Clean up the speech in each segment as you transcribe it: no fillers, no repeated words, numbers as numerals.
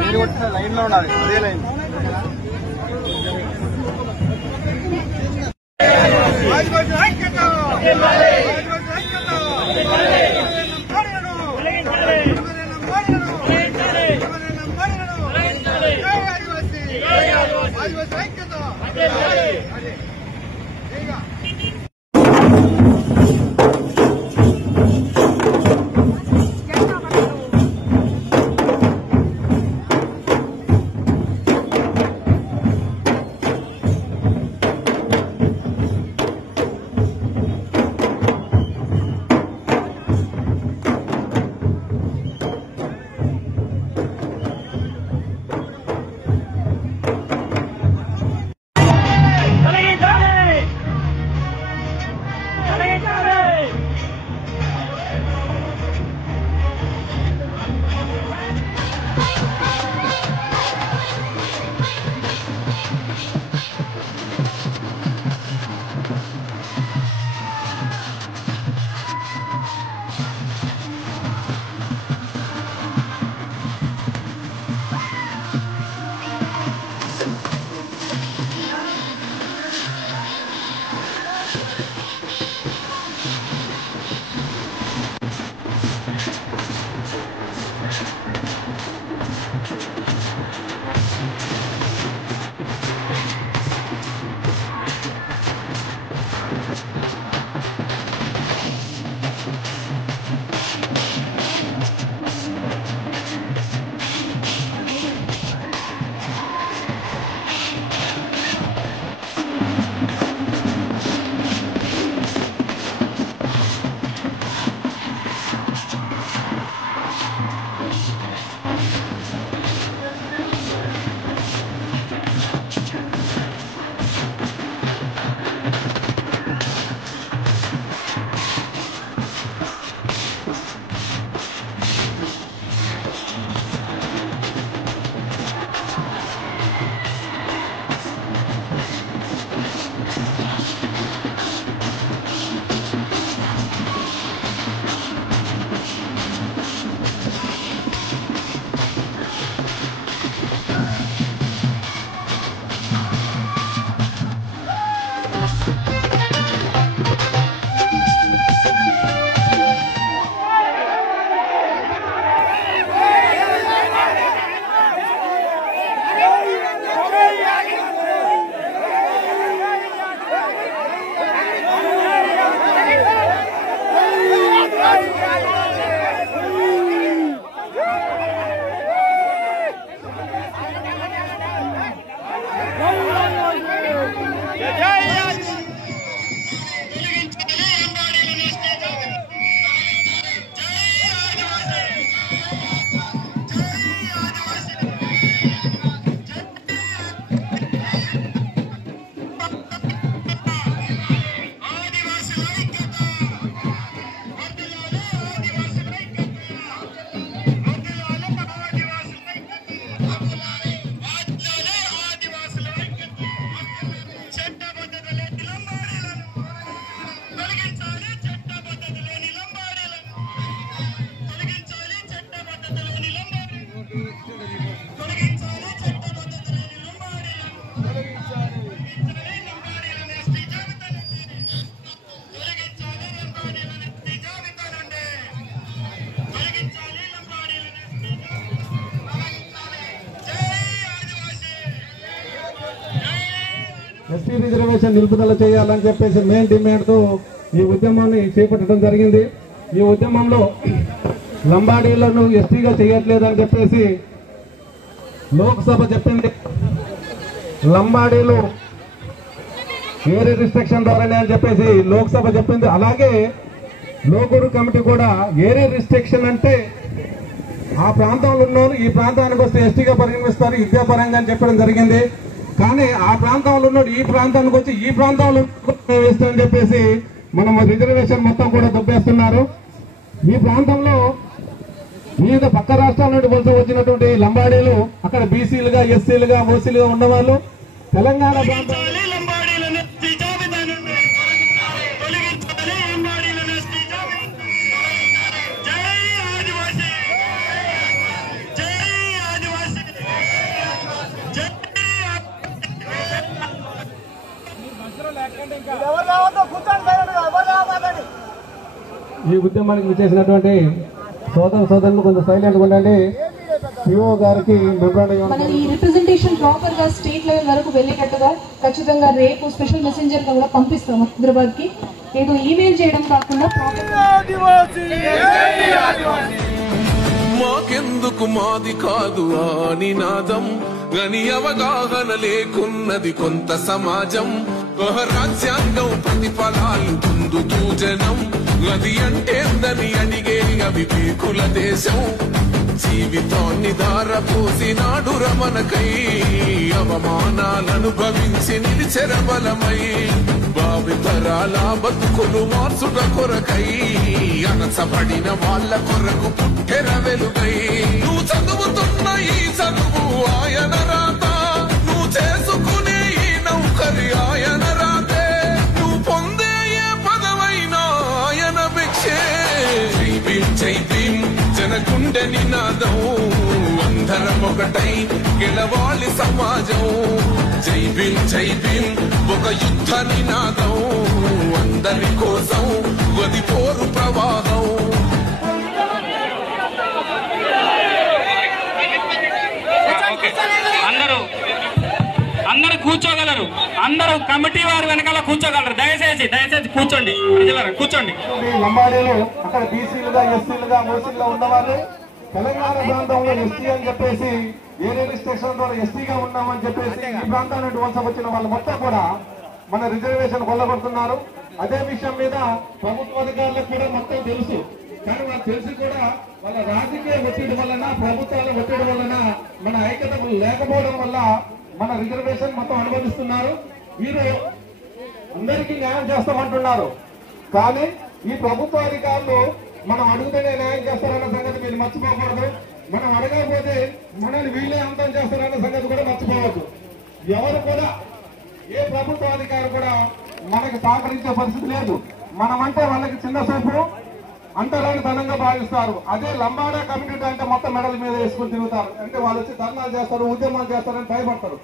మీరు కొట్టిన లైన్ లో ఉండాలి, అదే లైన్. ఎస్టీ రిజర్వేషన్ నిలుపుదల చేయాలని చెప్పేసి మెయిన్ డిమాండ్తో ఈ ఉద్యమాన్ని చేపట్టడం జరిగింది. ఈ ఉద్యమంలో లంబాడీలను ఎస్టీగా చేయట్లేదని చెప్పేసి లోక్సభ చెప్పింది. లంబాడీలు ఏరియా రిస్ట్రిక్షన్ ద్వారానే అని చెప్పేసి లోక్సభ చెప్పింది. అలాగే లోకూరు కమిటీ కూడా ఏరియా రిస్ట్రిక్షన్ అంటే ఆ ప్రాంతంలో ఉన్నోళ్ళు ఈ ప్రాంతానికి వస్తే ఎస్టీగా పరిగణిస్తారు విద్యాపరంగా అని చెప్పడం జరిగింది. కానీ ఆ ప్రాంతంలో ఉన్నోడు ఈ ప్రాంతానికి వచ్చి ఈ ప్రాంతంలో వేస్తామని చెప్పేసి మనం రిజర్వేషన్ మొత్తం కూడా దొబ్బేస్తున్నారు. ఈ ప్రాంతంలో వివిధ పక్క రాష్ట్రాల నుండి వలస వచ్చినటువంటి లంబాడీలు అక్కడ బీసీలుగా ఎస్సీలుగా ఓసీలుగా ఉన్నవాళ్ళు తెలంగాణ ప్రాంతం ఈ ఉద్యమానికి చేసినటువంటి సోదరులు కొంచెం సైలెంట్ ఉండండి. పిఓ గారికి మన ఈ రిప్రజెంటేషన్ ప్రాపర్ గా స్టేట్ లెవెల్ వరకు వెళ్ళేటట్టుగా ఖచ్చితంగా రేపు స్పెషల్ మెసెంజర్ గా కూడా పంపిస్తాం హైదరాబాద్ కి. ఏదో ఈమెయిల్ చేయడం కాకుండా మాకెందుకు మాది కాదు ఆ నినాదం గని అవగాహన లేకున్నది కొంత సమాజం. రాజ్యాంగం ప్రతిఫలాలు పొందుతూ జనం అది అంటేందని అడిగే అవివేకుల దేశం. జీవితాన్ని ధారపోసినాడు రమణకై అవమానాలను భవించి నిలిచెర బలమై భావితరాల బతుకులు మార్చుట కొరకై అనసబడిన వాళ్ళ కొరకు పుట్టెర వెలుగై. నువ్వు చదువుతున్న ఈ చదువు ఆయన రాత, నువ్వు చేసుకునే ఈ నౌకరి ఆయన రాతే, నువ్వు పొందే ఏ పదవైనా ఆయన భిక్షే. జై భీమ్ జై భీమ్ జనగుండె నినాదం అందరం ఒకటై గెలవాలి సమాజం. జై భీమ్ ఒక యుద్ధ నినాదం అందరి కోసం గది పోరు ప్రవాహం. అందరూ కూర్చోగలరు, అందరూ కమిటీ వారు వెనకాల కూర్చోగలరు. దయచేసి కూర్చోండి, కూర్చోండి. లంబాడీలు అక్కడ బీసీలుగా ఎస్సీలుగా ఓసీలుగా ఉన్నవాళ్ళు తెలంగాణ ప్రాంతంలో ఎస్టీ అని చెప్పేసి ఏరియా రిస్ట్రిక్షన్ ద్వారా ఎస్టీగా ఉన్నామని చెప్పేసి ఈ ప్రాంతానికి వలస వచ్చిన వాళ్ళు మొత్తం కూడా మన రిజర్వేషన్ కొల్లగొడుతున్నారు. అదే విషయం మీద ప్రభుత్వ అధికారులకు కూడా మొత్తం తెలుసు. కానీ వాళ్ళు తెలిసి కూడా వాళ్ళ రాజకీయ ఒత్తిడి వలన, ప్రభుత్వాల ఒత్తిడి వలన, మన ఐక్యత లేకపోవడం వల్ల మన రిజర్వేషన్ మొత్తం అనుభవిస్తున్నారు. వీరు అందరికీ న్యాయం చేస్తామంటున్నారు. కానీ ఈ ప్రభుత్వ అధికారులు మనం అడుగుతూనే న్యాయం చేస్తారన్న సంగతి మీరు మర్చిపోకూడదు. మనం అడగకపోతే మనల్ని వీళ్ళే అంతం చేస్తారన్న సంగతి కూడా మర్చిపోవద్దు. ఎవరు కూడా ఏ ప్రభుత్వ అధికారి కూడా మనకి సహకరించే పరిస్థితి లేదు. మనమంటే వాళ్ళకి చిన్న చూపు, అంటరానితనంగా భావిస్తారు. అదే లంబాడా కమ్యూనిటీ అంటే మొత్తం మెడల మీద వేసుకుని తిరుగుతారు. అంటే వాళ్ళు వచ్చి ధర్నాలు చేస్తారు, ఉద్యమాలు చేస్తారని భయపడతారు.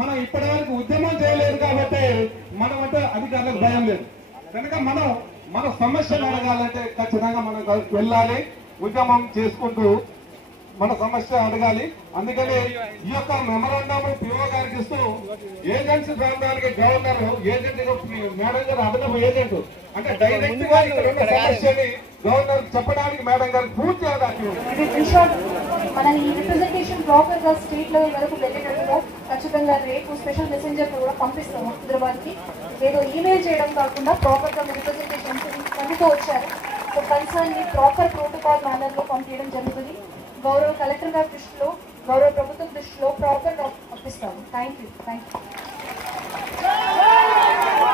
మనం ఇప్పటివరకు ఉద్యమం చేయలేదు కాబట్టి మనం అంటే అధికారులకు భయం లేదు. కనుక మనం మన సమస్యలు అడగాలంటే ఖచ్చితంగా మనం వెళ్ళాలి, ఉద్యమం చేసుకుంటూ మన సమస్య అడగాలి. అందుకని ఈ యొక్క మెమరాండం పిఓ గారికి ఇస్తూ ఏజెన్సీ ప్రాంతానికి గవర్నర్ ఏజెంట్ మేడం గారు అదనపు ఏజెంట్ అంటే డైరెక్ట్ గా ఇక్కడ ఉన్న సమస్యని గవర్నర్ చెప్పడానికి మేడం గారికి పూర్తిగా మన ఈ రిప్రజెంటేషన్ ప్రాపర్ గా స్టేట్ లెవెల్ వరకు వెళ్ళేటట్టుగా ఖచ్చితంగా రేపు స్పెషల్ మెసెంజర్ కూడా పంపిస్తాం హైదరాబాద్ కి. ఏదో ఈమెయిల్ చేయడం కాకుండా ప్రాపర్ గా రిప్రజెంటేషన్ కనుకో వచ్చారు. So concern proper protocol manner లో పంపించడం జరుగుతుంది. గౌరవ కలెక్టర్ గారి దృష్టిలో, గౌరవ ప్రభుత్వం దృష్టిలో ప్రాపర్ గా పంపిస్తాము. Thank you.